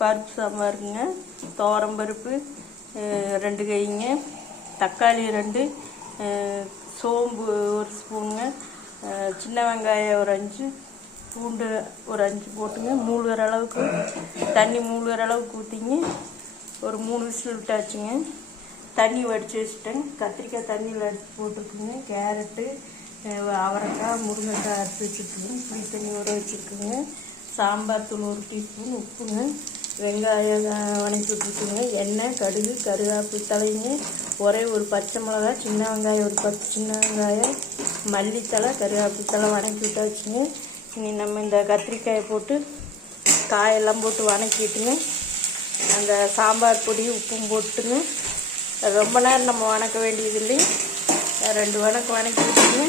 பருப்பு சாம்பாருங்க. துவரம்பருப்பு 2 கைங்க, தக்காளி 2, சோம்பு 1 ஸ்பூனுங்க, சின்ன வெங்காயம் ஒரு 5, பூண்டு ஒரு 5 போட்டுங்க. மூழ்கிற அளவுக்கு தண்ணி மூழ்கிற அளவுக்கு ஊற்றிங்க. ஒரு 3 விசில் விட்டாச்சுங்க. தண்ணி வடித்து வச்சுட்டேன். கத்திரிக்காய் தண்ணியில் அடித்து போட்டிருக்குங்க. கேரட்டு, அவரைக்காய், முருங்கைக்காய் அரைச்சி வச்சுருக்குங்க. புளி தண்ணி ஊற வச்சுருக்குங்க. சாம்பார் தூள் 1 டீஸ்பூன், உப்புங்க, வெங்காயம் வணக்கி விட்டுருக்குங்க. எண்ணெய், கடுகு, கருவேப்பிலை தலைங்க, ஒரே ஒரு பச்சை மிளகாய், சின்ன வெங்காயம் ஒரு 10 சின்ன வெங்காயம், மல்லித்தலை, கருவேப்பிலை தலை வணக்கி விட்டாச்சுங்க. இனி நம்ம இந்த கத்திரிக்காயை போட்டு காயெல்லாம் போட்டு வணக்கிட்டுங்க. அந்த சாம்பார் பொடி உப்பும் போட்டுங்க. ரொம்ப நேரம் நம்ம வணக்க வேண்டியது இல்லை, 2 வணக்கி விட்டுங்க.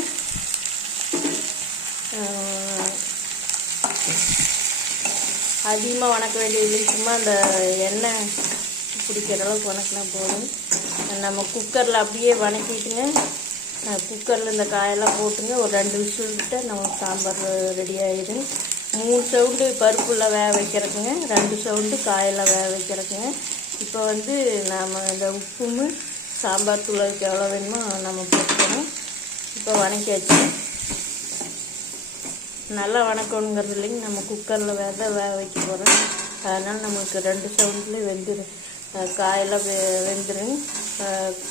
அதிகமாக வணக்க வேண்டியது, சும்மா அந்த எண்ணெய் பிடிக்கிற அளவுக்கு வணக்கினா போதும். நம்ம குக்கரில் அப்படியே வணக்கிட்டுங்க. குக்கரில் இந்த காயெல்லாம் போட்டுங்க. ஒரு 2 விசில் விட்டால் நம்ம சாம்பார் ரெடி ஆகிடும். 3 சவுண்டு பருப்புள்ள வேக வைக்கிறதுங்க, 2 சவுண்டு காயெல்லாம் வேக வைக்கிறதுங்க. இப்போ நாம் இந்த உப்பும் சாம்பார் தூளுக்கு எவ்வளோ வேணுமோ நம்ம போட்டுக்கணும். இப்போ வணக்கியாச்சு. நல்லா வணக்கணுங்கிறது இல்லைங்க, நம்ம குக்கரில் வேக வைக்க போகிறோம். அதனால் நம்மளுக்கு 2 சவுண்ட்லேயே வெந்துடும், காயெல்லாம் வெந்துடும்.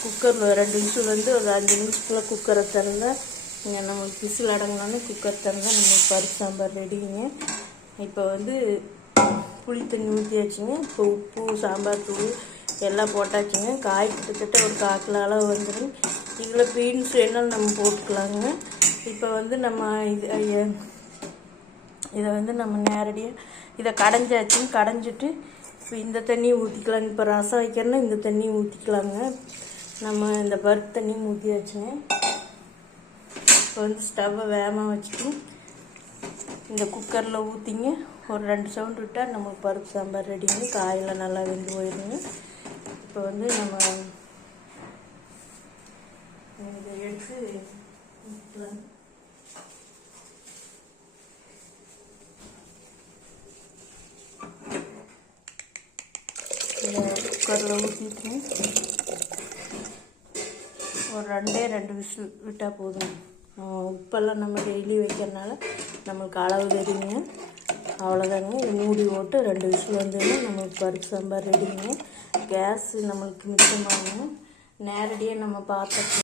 குக்கரில் 2 விசில் ஒரு 5 நிமிஷத்துல குக்கரை திறந்தால் நம்மளுக்கு விசில் அடங்கினாலும் குக்கர் திறந்தால் நம்மளுக்கு பருப்பு சாம்பார் ரெடிங்க. இப்போ புளி தண்ணி ஊற்றியாச்சுங்க. இப்போ உப்பு, சாம்பார் தூள் எல்லாம் போட்டாச்சுங்க. காய் கிட்டத்தட்ட ஒரு 1/4 கிலோ அளவு வந்துடும். இதில் பீன்ஸ் வேணாலும் நம்ம போட்டுக்கலாங்க. இப்போ நம்ம இதை நம்ம நேரடியாக இதை கடைஞ்சாச்சுங்க. கடைஞ்சிட்டு இப்போ இந்த தண்ணி ஊற்றிக்கலாங்க. இப்போ ரசம் வைக்கிறோன்னா இந்த தண்ணி ஊற்றிக்கலாங்க. நம்ம இந்த பருப்பு தண்ணி ஊற்றியாச்சுங்க. இப்போ ஸ்டவ்வை வேகமாக வச்சுட்டு இந்த குக்கரில் ஊற்றிங்க. ஒரு 2 சவுண்டு விட்டால் நம்மளுக்கு பருப்பு சாம்பார் ரெடிங்க. காயெல்லாம் நல்லா வெந்து போயிடுங்க. இப்போ நம்ம இதை எடுத்து ஊற்றலாம். குக்கரில் ஊற்றிட்டு ஒரு 2 விசில் விட்டால் போதும். உப்பெல்லாம் நம்ம டெய்லி வைக்கிறதுனால நம்மளுக்கு அளவு தெரியுங்க. அவ்வளோதாங்க. மூடி போட்டு 2 விசில் நம்மளுக்கு பருப்பு சாம்பார் ரெடிங்க. கேஸ் நம்மளுக்கு மிச்சமாகும். நேரடியாக நம்ம பாத்திரத்தில்